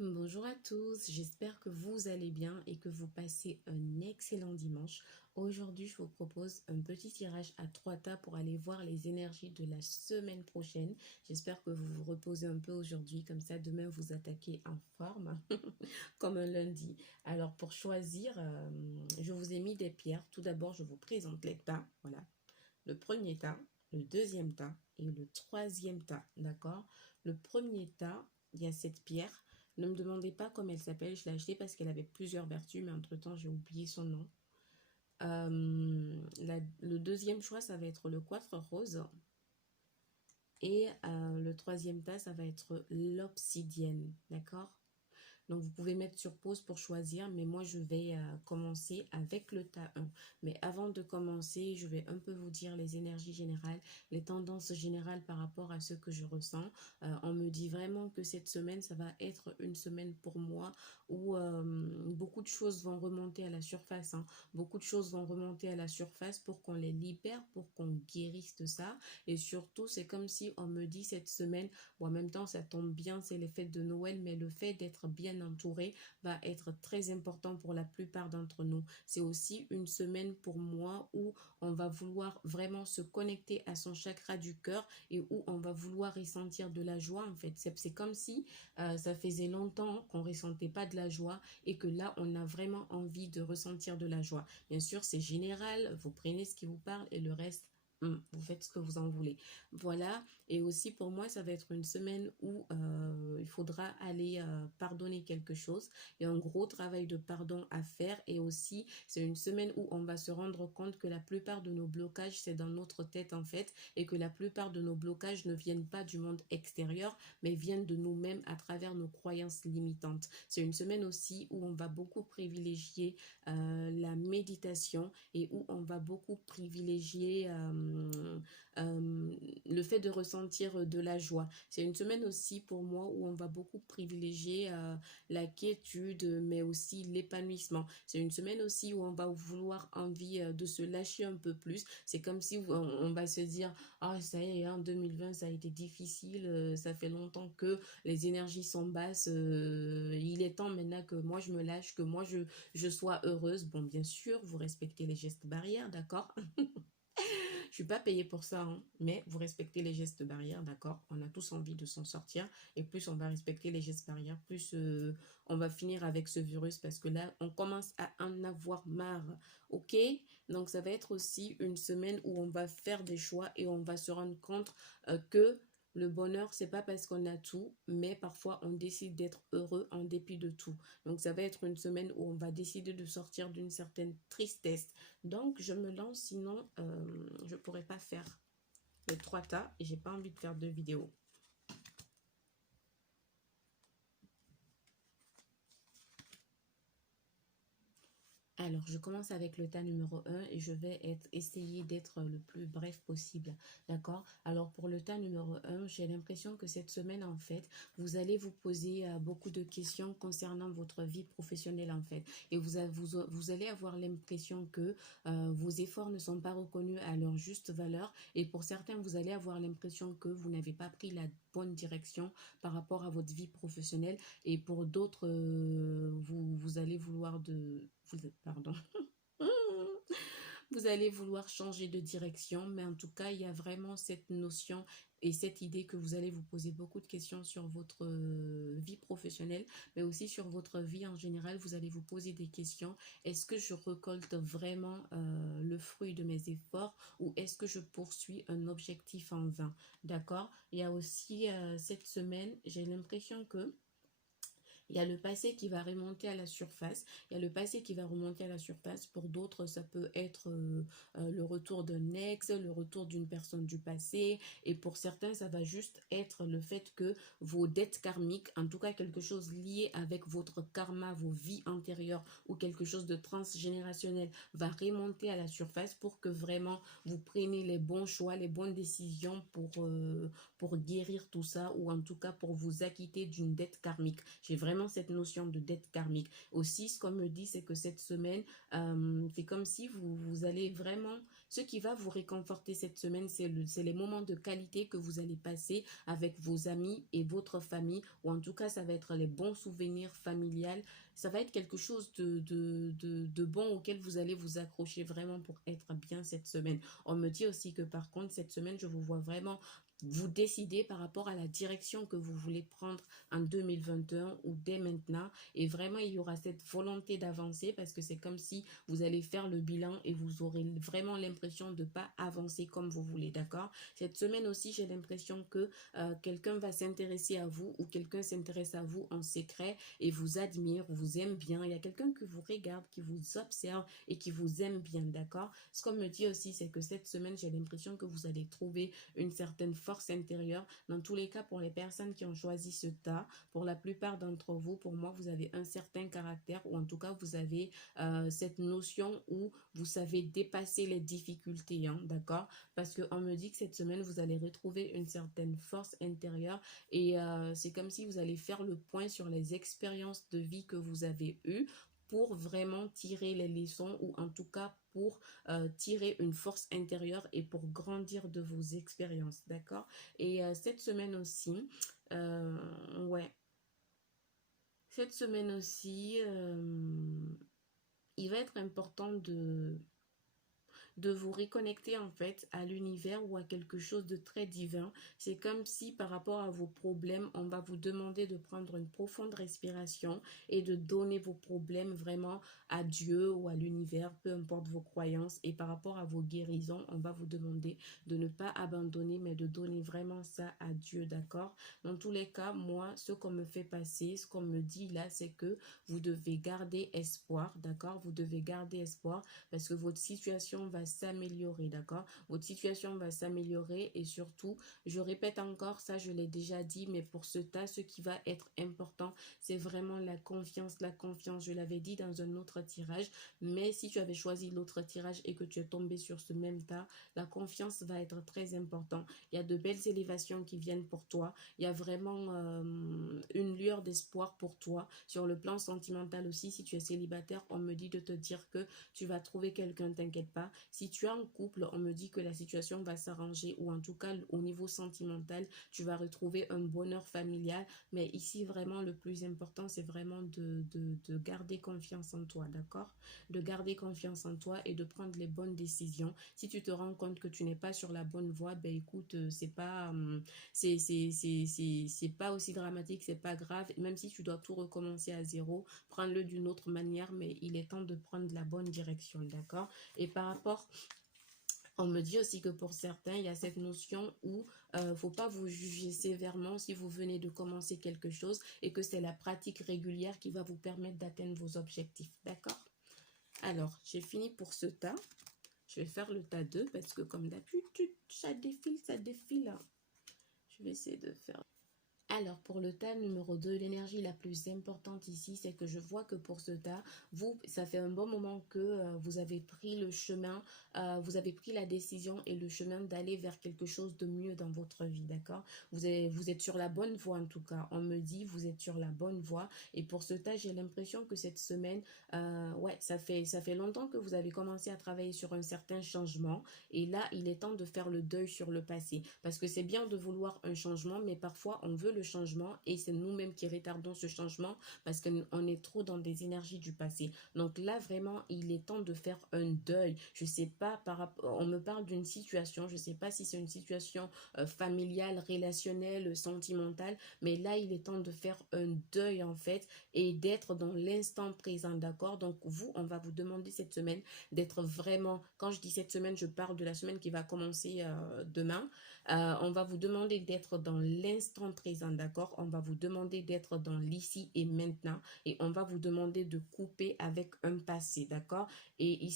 Bonjour à tous, j'espère que vous allez bien et que vous passez un excellent dimanche. Aujourd'hui, je vous propose un petit tirage à 3 tas pour aller voir les énergies de la semaine prochaine. J'espère que vous vous reposez un peu aujourd'hui, comme ça demain vous attaquez en forme, comme un lundi. Alors pour choisir, je vous ai mis des pierres. Tout d'abord, je vous présente les tas. Voilà, le premier tas, le deuxième tas et le troisième tas, d'accord? Le premier tas, il y a cette pierre. Ne me demandez pas comment elle s'appelle, je l'ai achetée parce qu'elle avait plusieurs vertus, mais entre-temps, j'ai oublié son nom. Le deuxième choix, ça va être le coifre rose. Et le troisième tas, ça va être l'obsidienne, d'accord? Donc, vous pouvez mettre sur pause pour choisir, mais moi, je vais commencer avec le tas 1. Mais avant de commencer, je vais un peu vous dire les énergies générales, les tendances générales par rapport à ce que je ressens. On me dit vraiment que cette semaine, ça va être une semaine pour moi où beaucoup de choses vont remonter à la surface, hein. Beaucoup de choses vont remonter à la surface pour qu'on les libère, pour qu'on guérisse de ça. Et surtout, c'est comme si on me dit cette semaine, bon, en même temps, ça tombe bien, c'est les fêtes de Noël, mais le fait d'être bien entouré va être très important pour la plupart d'entre nous. C'est aussi une semaine pour moi où on va vouloir vraiment se connecter à son chakra du cœur et où on va vouloir ressentir de la joie. En fait, c'est comme si ça faisait longtemps qu'on ne ressentait pas de la joie et que là, on a vraiment envie de ressentir de la joie. Bien sûr, c'est général, vous prenez ce qui vous parle et le reste, vous faites ce que vous en voulez. Voilà, et aussi pour moi, ça va être une semaine où il faudra aller pardonner quelque chose. Il y a un gros travail de pardon à faire et aussi c'est une semaine où on va se rendre compte que la plupart de nos blocages, c'est dans notre tête en fait et que la plupart de nos blocages ne viennent pas du monde extérieur mais viennent de nous-mêmes à travers nos croyances limitantes. C'est une semaine aussi où on va beaucoup privilégier la méditation et où on va beaucoup privilégier le fait de ressentir de la joie. C'est une semaine aussi pour moi où on va beaucoup privilégier la quiétude, mais aussi l'épanouissement. C'est une semaine aussi où on va vouloir envie de se lâcher un peu plus. C'est comme si on va se dire, ah ça y est, en 2020 ça a été difficile, ça fait longtemps que les énergies sont basses, il est temps maintenant que moi je me lâche, que je sois heureuse. Bon, bien sûr, vous respectez les gestes barrières, d'accord? Je suis pas payée pour ça, hein, mais vous respectez les gestes barrières, d'accord? On a tous envie de s'en sortir. Et plus on va respecter les gestes barrières, plus on va finir avec ce virus parce que là, on commence à en avoir marre. Ok? Donc, ça va être aussi une semaine où on va faire des choix et on va se rendre compte que le bonheur, c'est pas parce qu'on a tout, mais parfois on décide d'être heureux en dépit de tout. Donc, ça va être une semaine où on va décider de sortir d'une certaine tristesse. Donc, je me lance, sinon, je pourrais pas faire les 3 tas et j'ai pas envie de faire 2 vidéos. Alors, je commence avec le tas numéro 1 et je vais essayer d'être le plus bref possible. D'accord? Alors, pour le tas numéro 1, j'ai l'impression que cette semaine, en fait, vous allez vous poser beaucoup de questions concernant votre vie professionnelle, en fait. Et vous allez avoir l'impression que vos efforts ne sont pas reconnus à leur juste valeur. Et pour certains, vous allez avoir l'impression que vous n'avez pas pris la bonne direction par rapport à votre vie professionnelle. Et pour d'autres, vous allez vouloir pardon. Vous allez vouloir changer de direction, mais en tout cas, il y a vraiment cette notion et cette idée que vous allez vous poser beaucoup de questions sur votre vie professionnelle, mais aussi sur votre vie en général. Vous allez vous poser des questions. Est-ce que je récolte vraiment le fruit de mes efforts ou est-ce que je poursuis un objectif en vain? D'accord? Il y a aussi cette semaine, j'ai l'impression que il y a le passé qui va remonter à la surface. Il y a le passé qui va remonter à la surface. Pour d'autres, ça peut être le retour d'un ex, le retour d'une personne du passé. Et pour certains, ça va juste être le fait que vos dettes karmiques, en tout cas quelque chose lié avec votre karma, vos vies antérieures ou quelque chose de transgénérationnel va remonter à la surface pour que vraiment vous preniez les bons choix, les bonnes décisions pour guérir tout ça ou en tout cas pour vous acquitter d'une dette karmique. J'ai vraiment vraiment cette notion de dette karmique. Aussi, ce qu'on me dit, c'est que cette semaine, c'est comme si vous allez vraiment... Ce qui va vous réconforter cette semaine, c'est les moments de qualité que vous allez passer avec vos amis et votre famille, ou en tout cas, ça va être les bons souvenirs familiales. Ça va être quelque chose de bon auquel vous allez vous accrocher vraiment pour être bien cette semaine. On me dit aussi que par contre, cette semaine, je vous vois vraiment vous décider par rapport à la direction que vous voulez prendre en 2021 ou dès maintenant. Et vraiment, il y aura cette volonté d'avancer parce que c'est comme si vous allez faire le bilan et vous aurez vraiment l'impression de ne pas avancer comme vous voulez, d'accord? Cette semaine aussi, j'ai l'impression que quelqu'un va s'intéresser à vous ou quelqu'un s'intéresse à vous en secret et vous admire, vous aime bien. Il y a quelqu'un qui vous regarde, qui vous observe et qui vous aime bien, d'accord? Ce qu'on me dit aussi, c'est que cette semaine, j'ai l'impression que vous allez trouver une certaine force intérieure. Dans tous les cas, pour les personnes qui ont choisi ce tas, pour la plupart d'entre vous, pour moi, vous avez un certain caractère ou en tout cas, vous avez cette notion où vous savez dépasser les difficultés, hein, d'accord? Parce qu'on me dit que cette semaine, vous allez retrouver une certaine force intérieure et c'est comme si vous allez faire le point sur les expériences de vie que vous avez eues pour vraiment tirer les leçons ou en tout cas pour tirer une force intérieure et pour grandir de vos expériences, d'accord? Et cette semaine aussi, ouais, cette semaine aussi, il va être important de vous reconnecter en fait à l'univers ou à quelque chose de très divin. C'est comme si par rapport à vos problèmes, on va vous demander de prendre une profonde respiration et de donner vos problèmes vraiment à Dieu ou à l'univers, peu importe vos croyances. Et par rapport à vos guérisons, on va vous demander de ne pas abandonner, mais de donner vraiment ça à Dieu, d'accord? Dans tous les cas, moi, ce qu'on me fait passer, ce qu'on me dit là, c'est que vous devez garder espoir, d'accord? Vous devez garder espoir parce que votre situation va s'améliorer, d'accord? Votre situation va s'améliorer et surtout, je répète encore, ça je l'ai déjà dit, mais pour ce tas, ce qui va être important, c'est vraiment la confiance, la confiance. Je l'avais dit dans un autre tirage, mais si tu avais choisi l'autre tirage et que tu es tombé sur ce même tas, la confiance va être très importante. Il y a de belles élévations qui viennent pour toi. Il y a vraiment une lueur d'espoir pour toi. Sur le plan sentimental aussi, si tu es célibataire, on me dit de te dire que tu vas trouver quelqu'un, t'inquiète pas. Si tu es en couple, on me dit que la situation va s'arranger ou en tout cas au niveau sentimental, tu vas retrouver un bonheur familial. Mais ici, vraiment, le plus important, c'est vraiment de garder confiance en toi, d'accord? De garder confiance en toi et de prendre les bonnes décisions. Si tu te rends compte que tu n'es pas sur la bonne voie, ben écoute, c'est pas aussi dramatique, c'est pas grave. Même si tu dois tout recommencer à zéro, prends-le d'une autre manière, mais il est temps de prendre la bonne direction, d'accord? Et par rapport, on me dit aussi que pour certains, il y a cette notion où faut pas vous juger sévèrement si vous venez de commencer quelque chose et que c'est la pratique régulière qui va vous permettre d'atteindre vos objectifs, d'accord? Alors, j'ai fini pour ce tas. Je vais faire le tas 2 parce que comme d'habitude, ça défile, ça défile. Je vais essayer de faire... Alors, pour le tas numéro 2, l'énergie la plus importante ici, c'est que je vois que pour ce tas, vous, ça fait un bon moment que vous avez pris le chemin, vous avez pris la décision et le chemin d'aller vers quelque chose de mieux dans votre vie, d'accord? Vous êtes sur la bonne voie en tout cas. On me dit, vous êtes sur la bonne voie. Et pour ce tas, j'ai l'impression que cette semaine, ouais, ça fait longtemps que vous avez commencé à travailler sur un certain changement. Et là, il est temps de faire le deuil sur le passé. Parce que c'est bien de vouloir un changement, mais parfois, on veut le changement et c'est nous-mêmes qui retardons ce changement parce qu'on est trop dans des énergies du passé. Donc là, vraiment, il est temps de faire un deuil. Je sais pas, on me parle d'une situation, je sais pas si c'est une situation familiale, relationnelle, sentimentale, mais là, il est temps de faire un deuil en fait et d'être dans l'instant présent, d'accord? Donc vous, on va vous demander cette semaine d'être vraiment, quand je dis cette semaine, je parle de la semaine qui va commencer demain. On va vous demander d'être dans l'instant présent, d'accord? On va vous demander d'être dans l'ici et maintenant et on va vous demander de couper avec un passé, d'accord? Et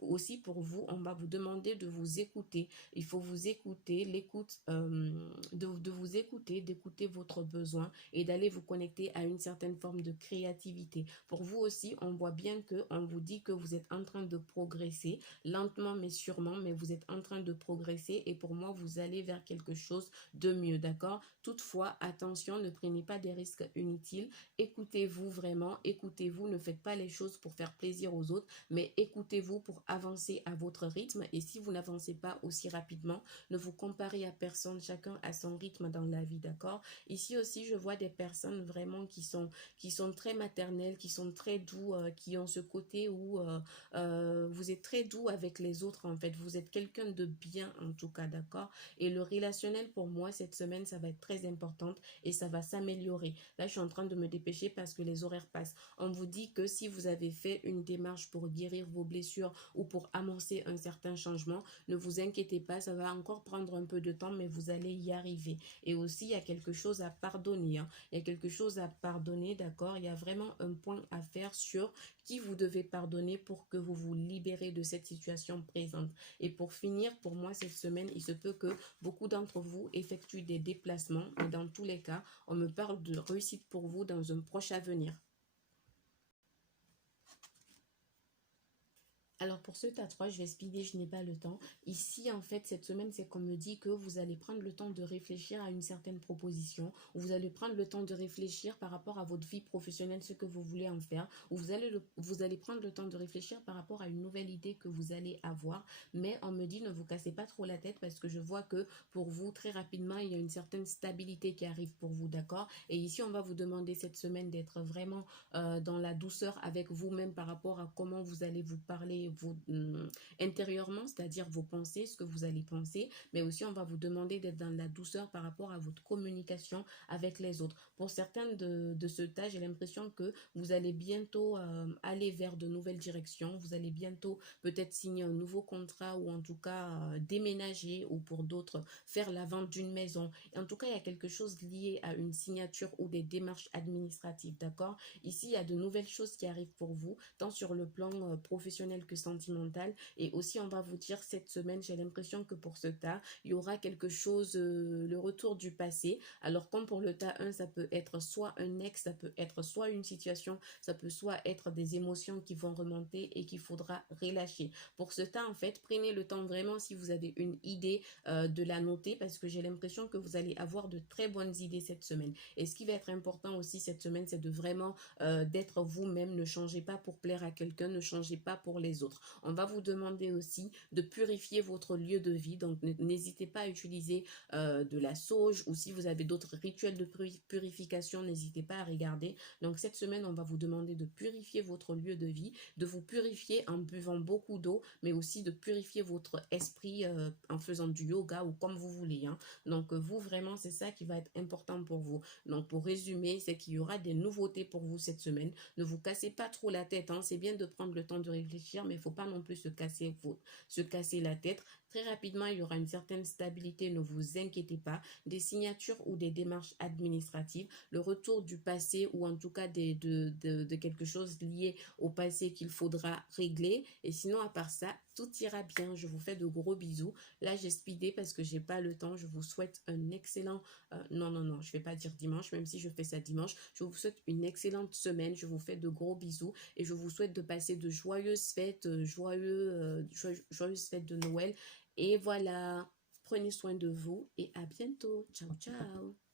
aussi pour vous, on va vous demander de vous écouter. Il faut vous écouter, l'écoute, de vous écouter, d'écouter votre besoin et d'aller vous connecter à une certaine forme de créativité. Pour vous aussi, on voit bien que on vous dit que vous êtes en train de progresser, lentement mais sûrement, mais vous êtes en train de progresser et pour moi, vous allez vers quelque chose de mieux, d'accord? Toutefois, attention, ne prenez pas des risques inutiles. Écoutez-vous vraiment, écoutez-vous, ne faites pas les choses pour faire plaisir aux autres, mais écoutez-vous pour avancer à votre rythme. Et si vous n'avancez pas aussi rapidement, ne vous comparez à personne, chacun a son rythme dans la vie, d'accord? Ici aussi, je vois des personnes vraiment qui sont très maternelles, qui sont très doux, qui ont ce côté où vous êtes très doux avec les autres, en fait. Vous êtes quelqu'un de bien, en tout cas, d'accord? Et le relationnel, pour moi, cette semaine, ça va être très importante et ça va s'améliorer. Là, je suis en train de me dépêcher parce que les horaires passent. On vous dit que si vous avez fait une démarche pour guérir vos blessures ou pour amorcer un certain changement, ne vous inquiétez pas, ça va encore prendre un peu de temps, mais vous allez y arriver. Et aussi, il y a quelque chose à pardonner, hein. Il y a quelque chose à pardonner, d'accord? Il y a vraiment un point à faire sur qui vous devez pardonner pour que vous vous libérez de cette situation présente. Et pour finir, pour moi, cette semaine, il se peut que beaucoup d'entre vous effectuent des déplacements, mais dans tous les cas, on me parle de réussite pour vous dans un proche avenir. Alors pour ce tas 3, je vais speeder, je n'ai pas le temps. Ici, en fait, cette semaine, c'est qu'on me dit que vous allez prendre le temps de réfléchir à une certaine proposition, ou vous allez prendre le temps de réfléchir par rapport à votre vie professionnelle, ce que vous voulez en faire, ou vous allez prendre le temps de réfléchir par rapport à une nouvelle idée que vous allez avoir. Mais on me dit, ne vous cassez pas trop la tête parce que je vois que pour vous, très rapidement, il y a une certaine stabilité qui arrive pour vous, d'accord? Et ici, on va vous demander cette semaine d'être vraiment dans la douceur avec vous-même par rapport à comment vous allez vous parler intérieurement, c'est-à-dire vos pensées, ce que vous allez penser, mais aussi on va vous demander d'être dans la douceur par rapport à votre communication avec les autres. Pour certains de ce tas, j'ai l'impression que vous allez bientôt aller vers de nouvelles directions, vous allez bientôt peut-être signer un nouveau contrat ou en tout cas déménager ou pour d'autres faire la vente d'une maison. En tout cas, il y a quelque chose lié à une signature ou des démarches administratives, d'accord? Ici, il y a de nouvelles choses qui arrivent pour vous, tant sur le plan professionnel que sentimental. Et aussi, on va vous dire cette semaine, j'ai l'impression que pour ce tas, il y aura quelque chose, le retour du passé. Alors, comme pour le tas 1, ça peut être soit un ex, ça peut être soit une situation, ça peut soit être des émotions qui vont remonter et qu'il faudra relâcher. Pour ce tas, en fait, prenez le temps vraiment, si vous avez une idée, de la noter parce que j'ai l'impression que vous allez avoir de très bonnes idées cette semaine. Et ce qui va être important aussi cette semaine, c'est de vraiment d'être vous-même. Ne changez pas pour plaire à quelqu'un, ne changez pas pour les autres. On va vous demander aussi de purifier votre lieu de vie, donc n'hésitez pas à utiliser de la sauge ou si vous avez d'autres rituels de purification, n'hésitez pas à regarder. Donc cette semaine, on va vous demander de purifier votre lieu de vie, de vous purifier en buvant beaucoup d'eau, mais aussi de purifier votre esprit en faisant du yoga ou comme vous voulez, hein. Donc vous, vraiment, c'est ça qui va être important pour vous. Donc pour résumer, c'est qu'il y aura des nouveautés pour vous cette semaine. Ne vous cassez pas trop la tête, hein. C'est bien de prendre le temps de réfléchir, mais il ne faut pas non plus se casser la tête. Très rapidement, il y aura une certaine stabilité, ne vous inquiétez pas. Des signatures ou des démarches administratives, le retour du passé ou en tout cas de quelque chose lié au passé qu'il faudra régler. Et sinon, à part ça, tout ira bien. Je vous fais de gros bisous. Là, j'ai speedé parce que j'ai pas le temps. Je vous souhaite un excellent... non, je vais pas dire dimanche, même si je fais ça dimanche. Je vous souhaite une excellente semaine. Je vous fais de gros bisous et je vous souhaite de passer de joyeuses fêtes, joyeuses fêtes de Noël. Et voilà, prenez soin de vous et à bientôt. Ciao, ciao.